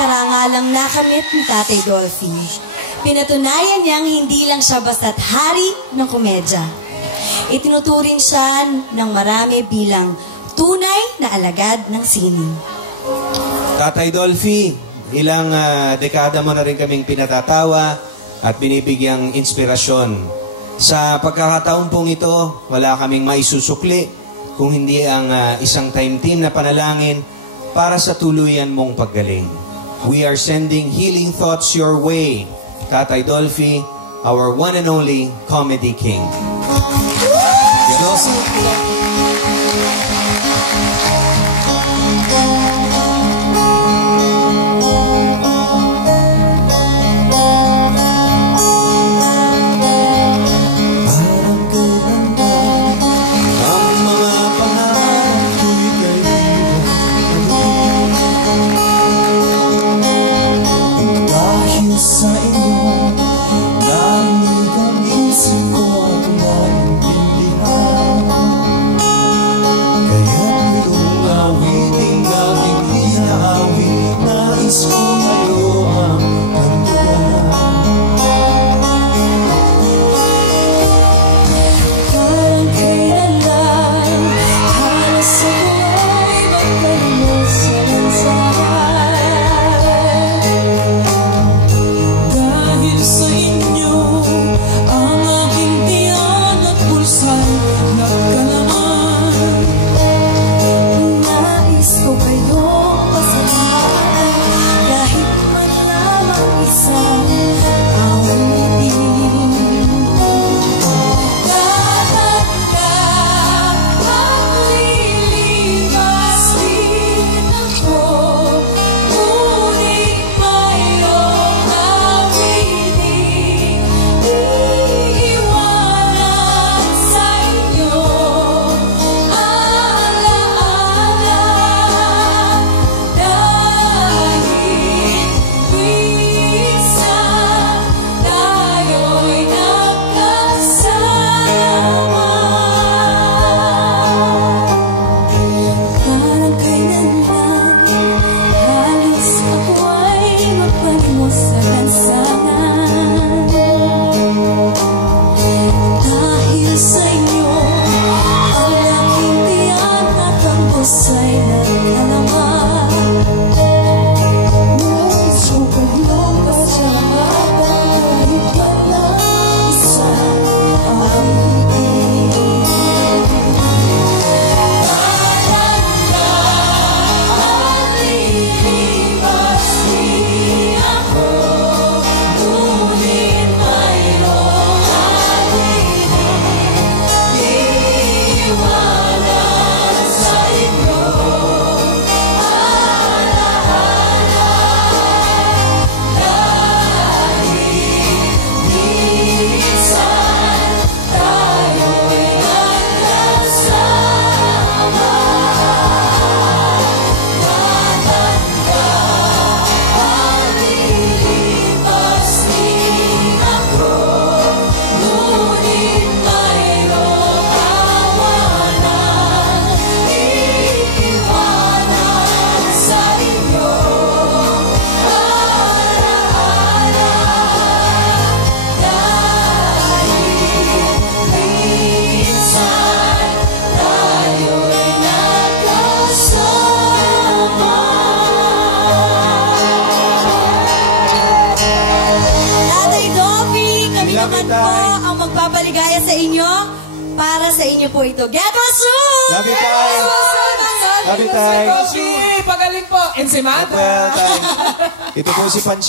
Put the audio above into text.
karangalang nakamit ni Tatay Dolphy. Pinatunayan niyang hindi lang siya basta't hari ng komedya. Itinuturing siya ng marami bilang tunay na alagad ng sining. Tatay Dolphy, ilang dekada mo na rin kaming pinatatawa at binibigyang inspirasyon. Sa pagkakataon pong ito, wala kaming maisusukli kung hindi ang isang time team na panalangin para sa tuluyan mong paggaling. We are sending healing thoughts your way, Tatay Dolphy, our one and only comedy king. Sa inyo, narinig ang isip ko at naintindihan. Kaya't itong awiting dating inaawit, nais ko kayo ang kantugan. Parang kailanlan, halos ako ay magkalimos sa lansangan. Ang magpapaligaya sa inyo, para sa inyo po ito. Get well soon! Love you, Tay! Love you, Tay! Pagaling po! Ensimada! Ito po si Panchi.